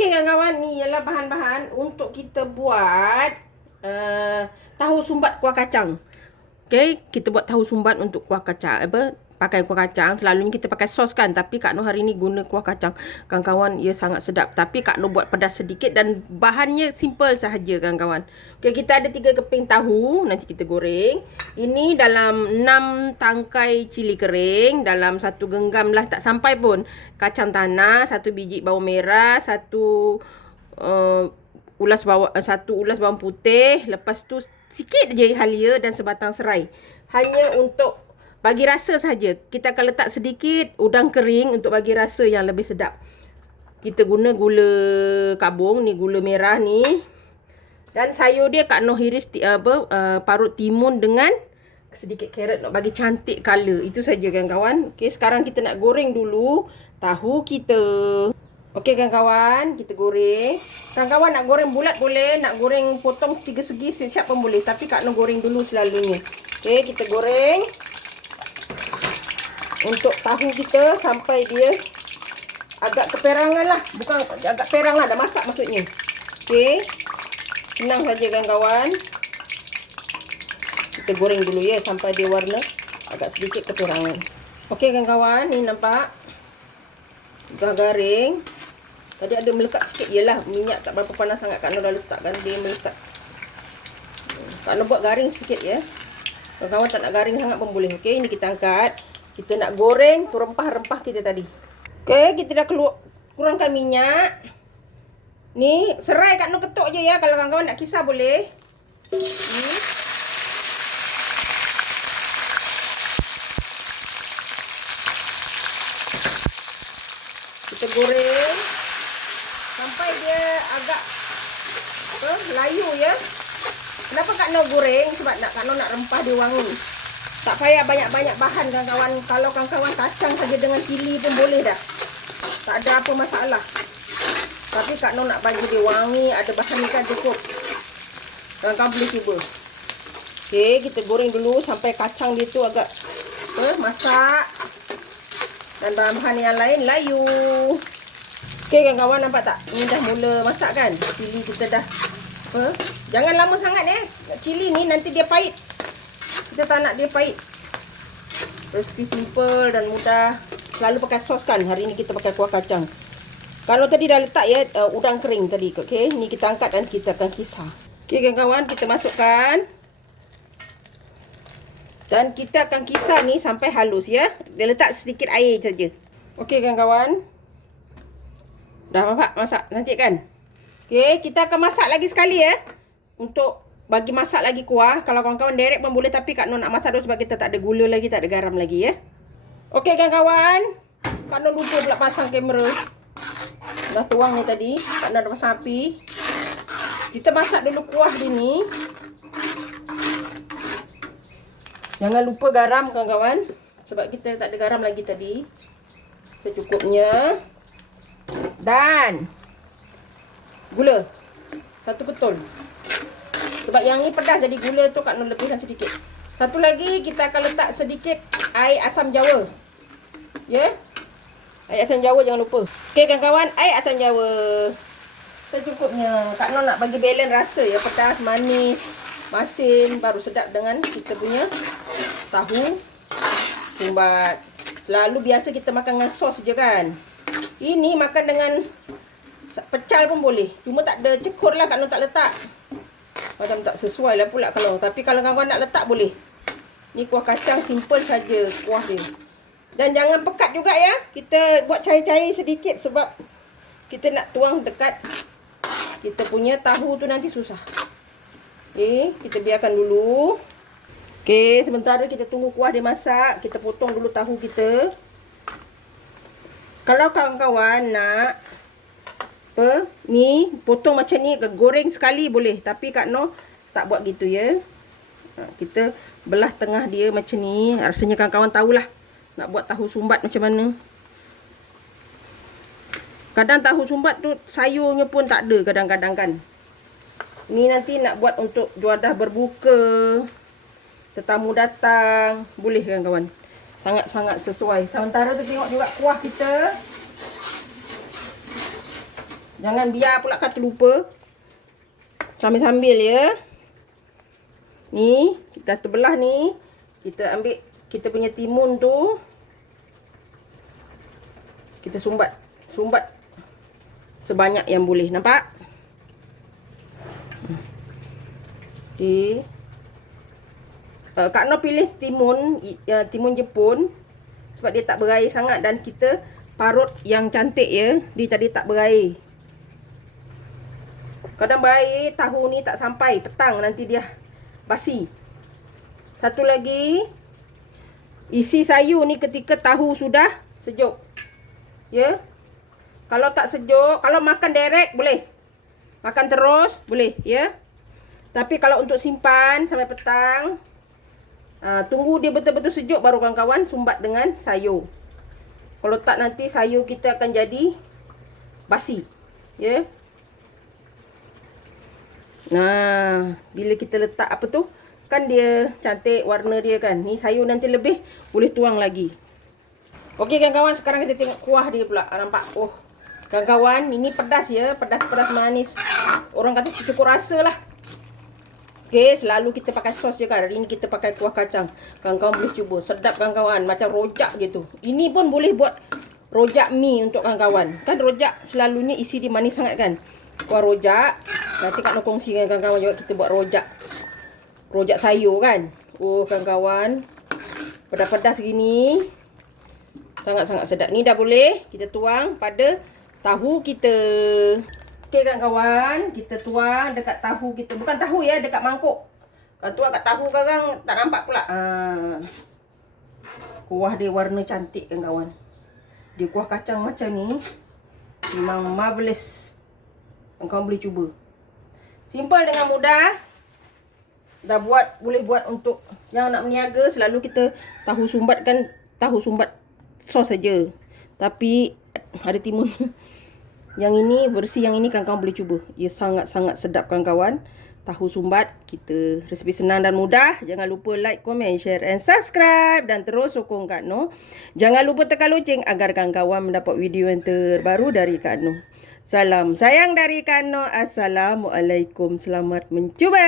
Okey kawan-kawan, ni ialah bahan-bahan untuk kita buat tahu sumbat kuah kacang. Okey, kita buat tahu sumbat untuk kuah kacang. Pakai kuah kacang. Selalunya kita pakai sos kan, tapi Kak Noh hari ni guna kuah kacang. Kawan-kawan, ia sangat sedap. Tapi Kak Noh buat pedas sedikit dan bahannya simple sahaja kawan-kawan. Okey, kita ada 3 keping tahu, nanti kita goreng. Ini dalam 6 tangkai cili kering, dalam 1 genggam lah, tak sampai pun. Kacang tanah, 1 biji bawang merah, 1 ulas bawang putih, lepas tu sikit je halia dan sebatang serai. Hanya untuk bagi rasa saja. Kita akan letak sedikit udang kering untuk bagi rasa yang lebih sedap. Kita guna gula kabung ni, gula merah ni. Dan sayur dia Kak Noh iris parut timun dengan sedikit carrot nak bagi cantik color. Itu saja kawan-kawan. Okey, sekarang kita nak goreng dulu tahu kita. Okey kawan-kawan, kita goreng. Kawan-kawan nak goreng bulat boleh, nak goreng potong 3 segi siap pun boleh. Tapi Kak Noh goreng dulu selalunya. Okey, kita goreng untuk tahu kita sampai dia agak keperangan lah. Bukan agak perang lah, dah masak maksudnya. Okey, senang saja kawan-kawan. Kita goreng dulu ya sampai dia warna agak sedikit keperangan. Okey kawan-kawan, ni nampak dah garing. Tadi ada melekat sikit. Yelah, minyak tak berapa panas sangat. Kak Noh dah letak kan, dia melekat. Kak Noh buat garing sikit ya. Kawan-kawan tak nak garing sangat pun boleh. Okey, ini kita angkat. Kita nak goreng tu rempah-rempah kita tadi. Okey, kita dah kurangkan minyak. Ni serai Kak Noh ketuk je ya. Kalau kawan-kawan nak kisar boleh. Ni. Kita goreng sampai dia agak layu ya. Kenapa Kak Noh goreng? Sebab Kak Noh nak rempah dia wangi. Tak payah banyak-banyak bahan kawan-kawan. Kalau kawan-kawan kacang saja dengan cili pun boleh dah. Tak ada apa masalah. Tapi Kak Noh nak bagi dia wangi, ada bahan ni kan cukup. Kawan-kawan boleh cuba. Okey, kita goreng dulu sampai kacang dia tu agak masak. Dan bahan-bahan yang lain layu. Okey kawan-kawan, nampak tak? Ni dah mula masak kan? Cili kita dah jangan lama sangat cili ni nanti dia pahit. Kita tak nak dia pahit. Resipi simple dan mudah. Selalu pakai sos kan. Hari ni kita pakai kuah kacang. Kalau tadi dah letak ya udang kering tadi. Okey, ni kita angkat dan kita akan kisar. Okey kawan-kawan, kita masukkan. Dan kita akan kisar ni sampai halus ya. Dia letak sedikit air saja. Okey kawan-kawan. Dah nampak masak nanti kan? Okey, kita akan masak lagi sekali ya. Untuk bagi masak lagi kuah. Kalau kawan-kawan direct pun boleh. Tapi Kak Noh nak masak dulu sebab kita tak ada gula lagi, tak ada garam lagi ya. Okey kawan-kawan. Kak Noh lupa pula pasang kamera. Dah tuang ni tadi. Kak Noh dah pasang api. Kita masak dulu kuah dia ni. Jangan lupa garam kawan-kawan. Sebab kita tak ada garam lagi tadi. Secukupnya. Dan gula 1 ketul. Sebab yang ni pedas, jadi gula tu Kak Noh lebihkan sedikit. Satu lagi kita akan letak sedikit air asam jawa. Ya. Air asam jawa jangan lupa. Okey kawan-kawan, air asam jawa secukupnya. Kak Noh nak bagi balance rasa ya, pedas, manis, masin, baru sedap dengan kita punya tahu sumbat. Selalu biasa kita makan dengan sos je kan. Ini makan dengan pecal pun boleh. Cuma tak ada cekur lah, Kak Noh tak letak. Macam tak sesuai lah pula kalau. Tapi kalau kawan-kawan nak letak boleh. Ni kuah kacang simple saja kuah dia. Dan jangan pekat juga ya. Kita buat cair-cair sedikit sebab kita nak tuang dekat kita punya tahu tu nanti susah. Okey, kita biarkan dulu. Okey, sementara kita tunggu kuah dia masak, kita potong dulu tahu kita. Kalau kawan-kawan nak ni potong macam ni, goreng sekali boleh. Tapi Kak Noh tak buat gitu ya. Kita belah tengah dia macam ni. Rasanya kawan-kawan tahulah nak buat tahu sumbat macam mana. Kadang tahu sumbat tu sayurnya pun tak ada kadang-kadang kan. Ni nanti nak buat untuk juadah berbuka, tetamu datang, boleh kawan-kawan. Sangat-sangat sesuai. Sementara tu tengok juga kuah kita. Jangan biar pula kata lupa. Sambil-sambil ya. Ni, kita terbelah ni. Kita ambil kita punya timun tu. Kita sumbat. Sumbat sebanyak yang boleh. Nampak? Okey. Kak Noh pilih timun Jepun sebab dia tak berair sangat dan kita parut yang cantik ya. Dia tadi tak berair. Kadang berair tahu ni tak sampai petang nanti dia basi. Satu lagi, isi sayur ni ketika tahu sudah sejuk. Ya. Kalau tak sejuk, kalau makan direct boleh. Makan terus boleh ya. Tapi kalau untuk simpan sampai petang, tunggu dia betul-betul sejuk baru kawan-kawan sumbat dengan sayur. Kalau tak nanti sayur kita akan jadi basi. Ya. Nah, bila kita letak apa tu, kan dia cantik warna dia kan. Ni sayur nanti lebih boleh tuang lagi. Okey kawan-kawan, sekarang kita tengok kuah dia pula. Nampak? Oh, kawan-kawan, ini pedas ya, pedas-pedas manis. Orang kata cukup rasa lah. Okey, selalu kita pakai sos je kan. Hari ni kita pakai kuah kacang. Kawan-kawan boleh cuba. Sedap kawan-kawan, macam rojak gitu. Ini pun boleh buat rojak mi untuk kawan-kawan. Kan rojak selalunya isi dia manis sangat kan. Kuah rojak. Nanti Kak Noh kongsi dengan kawan-kawan juga kita buat rojak. Rojak sayur kan. Oh kawan-kawan. Pedas-pedas gini. Sangat-sangat sedap. Ni dah boleh kita tuang pada tahu kita. Okey kawan-kawan. Kita tuang dekat tahu kita. Bukan tahu ya, dekat mangkuk. Kalau tuang kat tahu kadang tak nampak pula. Kuah dia warna cantik kawan-kawan. Dia kuah kacang macam ni. Memang marvelous. Kawan-kawan boleh cuba. Simple dengan mudah. Dah buat, boleh buat untuk yang nak meniaga. Selalu kita tahu sumbat kan, tahu sumbat sos saja. Tapi ada timun. Yang ini, versi yang ini kawan-kawan boleh cuba. Ia sangat-sangat sedap kawan-kawan. Tahu sumbat, kita resipi senang dan mudah. Jangan lupa like, komen, share and subscribe. Dan terus sokong Kak Noh. Jangan lupa tekan loceng agar kawan-kawan mendapat video yang terbaru dari Kak Noh. Salam sayang dari Kak Noh. Assalamualaikum. Selamat mencuba.